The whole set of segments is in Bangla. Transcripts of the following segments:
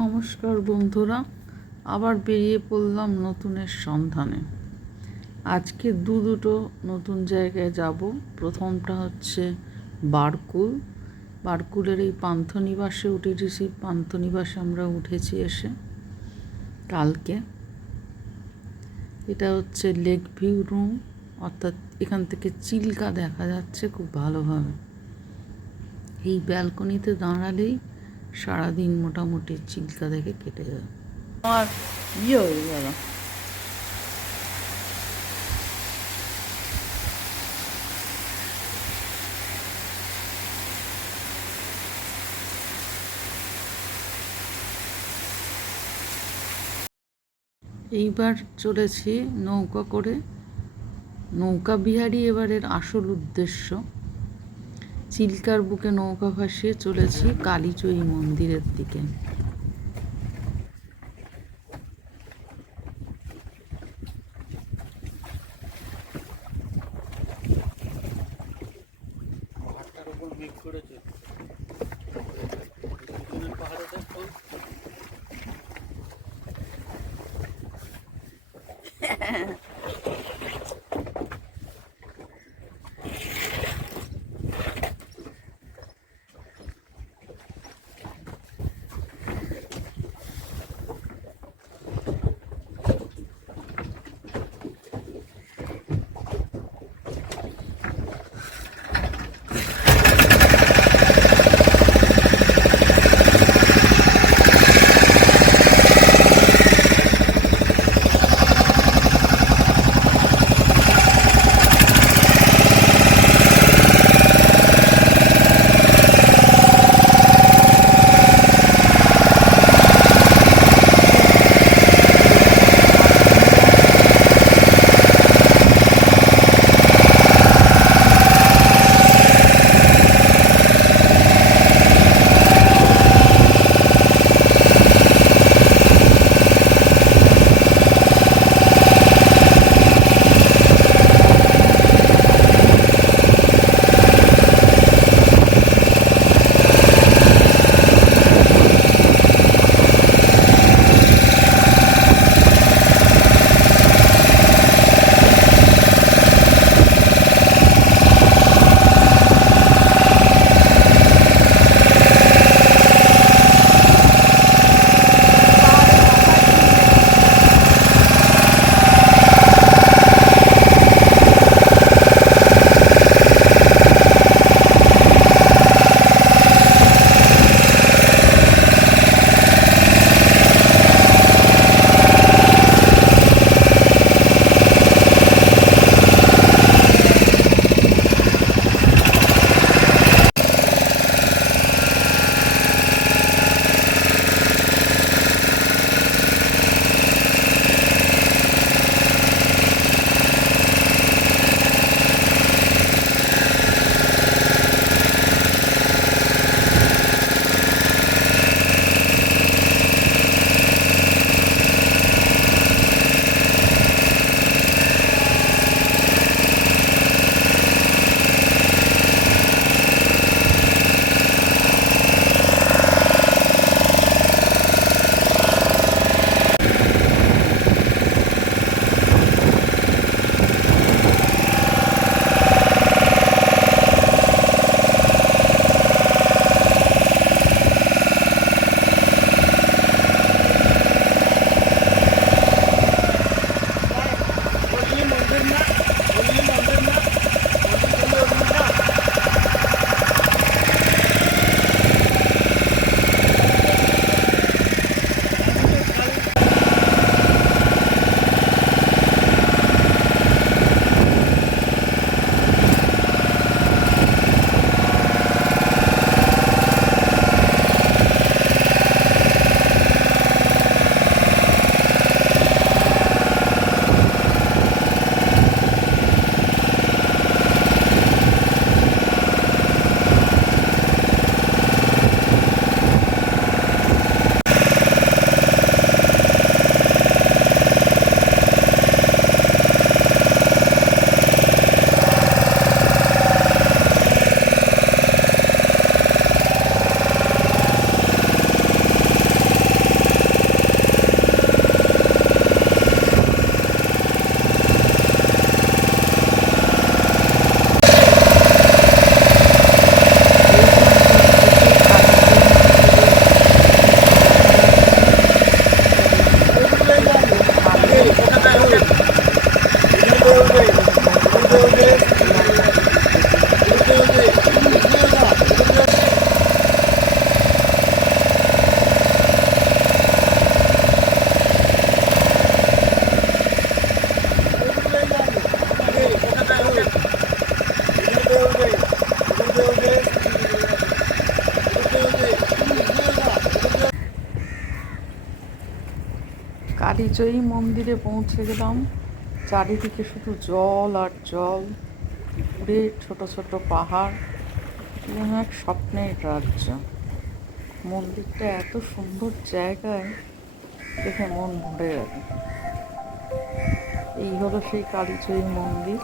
নমস্কার বন্ধুরা, আবার বেরিয়ে পড়লাম নতুনের সন্ধানে। আজকে দুটো নতুন জায়গায় যাব। প্রথমটা হচ্ছে বারকুলের এই পান্থনিবাসে উঠেছি। পান্থনিবাসে আমরা উঠেছি এসে কালকে। এটা হচ্ছে লেক ভিউ রুম, অর্থাৎ এখান থেকে চিল্কা দেখা যাচ্ছে খুব ভালোভাবে। এই ব্যালকনিতে দাঁড়ালেই সারাদিন মোটামুটি চিল্কা দেখে কেটে যাবে। আমার হয়ে গেল। এইবার চলেছি নৌকা করে। নৌকা বিহারই এবারের আসল উদ্দেশ্য। চিল্কার বুকে নৌকা ভাসিয়ে চলেছি কালীচয়ী মন্দিরের দিকে। কালীজয়ী মন্দিরে পৌঁছে গেলাম। চারিদিকে শুধু জল আর জল, দূরে ছোট ছোট পাহাড়, যেন এক স্বপ্নের রাজ্য। মন্দিরটা এত সুন্দর জায়গায়, দেখে মন ভরে গেল। এই হলো সেই কালীজয়ী মন্দির।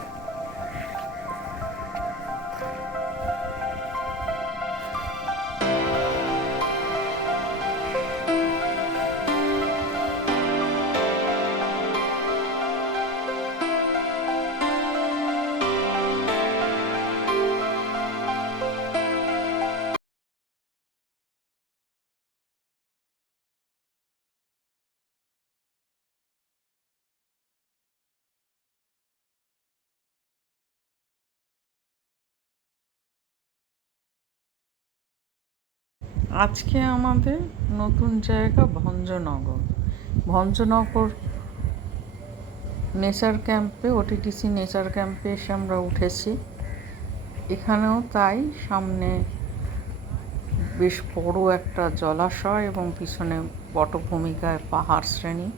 আজকে আমাদের নতুন জায়গা ভঞ্জনগর। ভঞ্জনগর নেচার ক্যাম্পে, ওটিটিসি নেচার ক্যাম্পে এসে আমরা উঠেছি। এখানেও তাই, সামনে বেশ বড় একটা জলাশয় এবং পিছনে পটভূমিকায় পাহাড় শ্রেণী।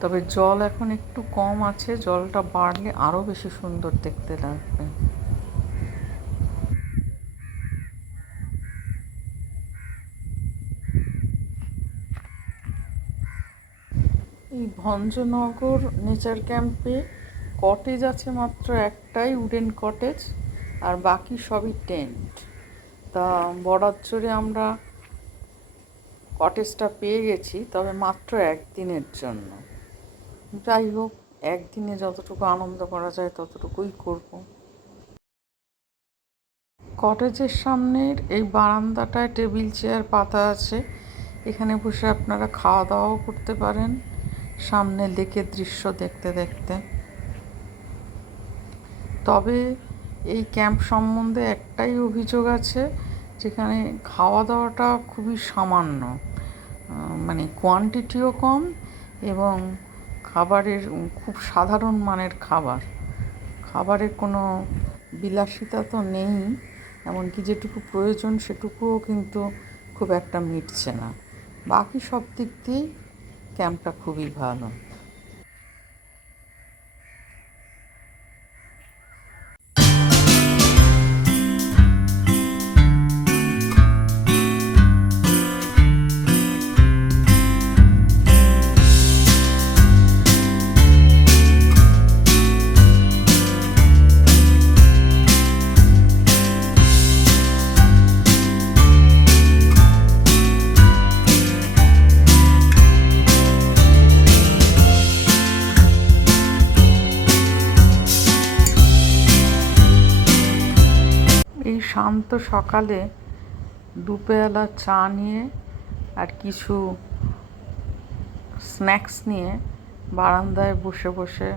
তবে জল এখন একটু কম আছে, জলটা বাড়লে আরও বেশি সুন্দর দেখতে লাগবে। এই ভঞ্জনগর নেচার ক্যাম্পে কটেজ আছে মাত্র একটাই, উডেন কটেজ, আর বাকি সবই টেন্ট। তা বরাদ্দরে আমরা কটেজটা পেয়ে গেছি, তবে মাত্র একদিনের জন্য। যাই হোক, একদিনে যতটুকু আনন্দ করা যায় ততটুকুই করব। কটেজের সামনের এই বারান্দাটায় টেবিল চেয়ার পাতা আছে, এখানে বসে আপনারা খাওয়া দাওয়াও করতে পারেন সামনে লেকের দৃশ্য দেখতে দেখতে। তবে এই ক্যাম্প সম্বন্ধে একটাই অভিযোগ আছে, যেখানে খাওয়া দাওয়াটা খুবই সামান্য, মানে কোয়ান্টিটিও কম এবং খাবারের খুব সাধারণ মানের খাবারের কোনো বিলাসিতা তো নেই, এমনকি যেটুকু প্রয়োজন সেটুকুও কিন্তু খুব একটা মিটছে না। বাকি সব দিক দিয়েই ক্যাম্পটা খুবই ভালো। এই শান্ত সকালে দুবেলা চা নিয়ে আর কিছু স্ন্যাক্স নিয়ে বারান্দায় বসে বসে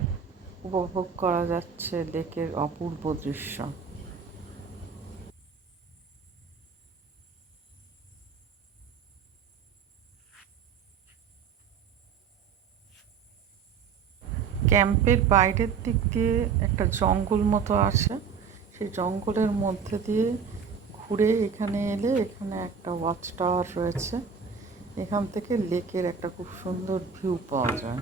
উপভোগ করা যাচ্ছে লেকের অপূর্ব দৃশ্য। ক্যাম্পের বাইরের দিক দিয়ে একটা জঙ্গল মতো আছে, সেই জঙ্গলের মধ্যে দিয়ে ঘুরে এখানে এলে এখানে একটা ওয়াচ টাওয়ার রয়েছে, এখান থেকে লেকের একটা খুব সুন্দর ভিউ পাওয়া যায়।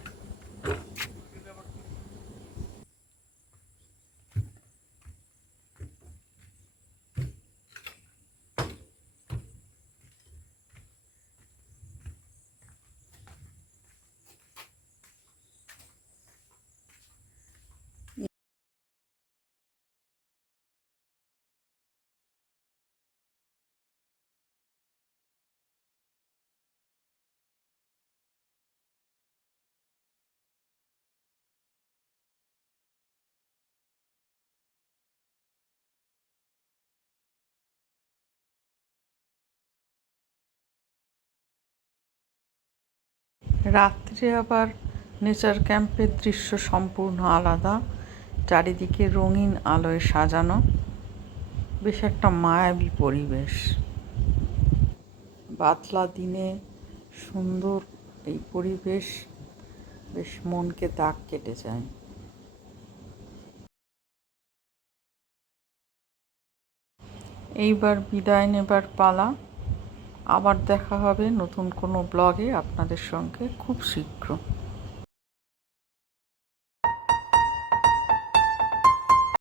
রাত্রে আবার নেচার ক্যাম্পের দৃশ্য সম্পূর্ণ আলাদা, চারিদিকে রঙিন আলোয় সাজানো, বেশ একটা মায়াবী পরিবেশ। বাদলা দিনে সুন্দর এই পরিবেশ বেশ মনকে দাগ কেটে যায়। এইবার বিদায় নেবার পালা। আবার দেখা হবে নতুন কোনো ব্লগে আপনাদের সঙ্গে খুব শীঘ্র।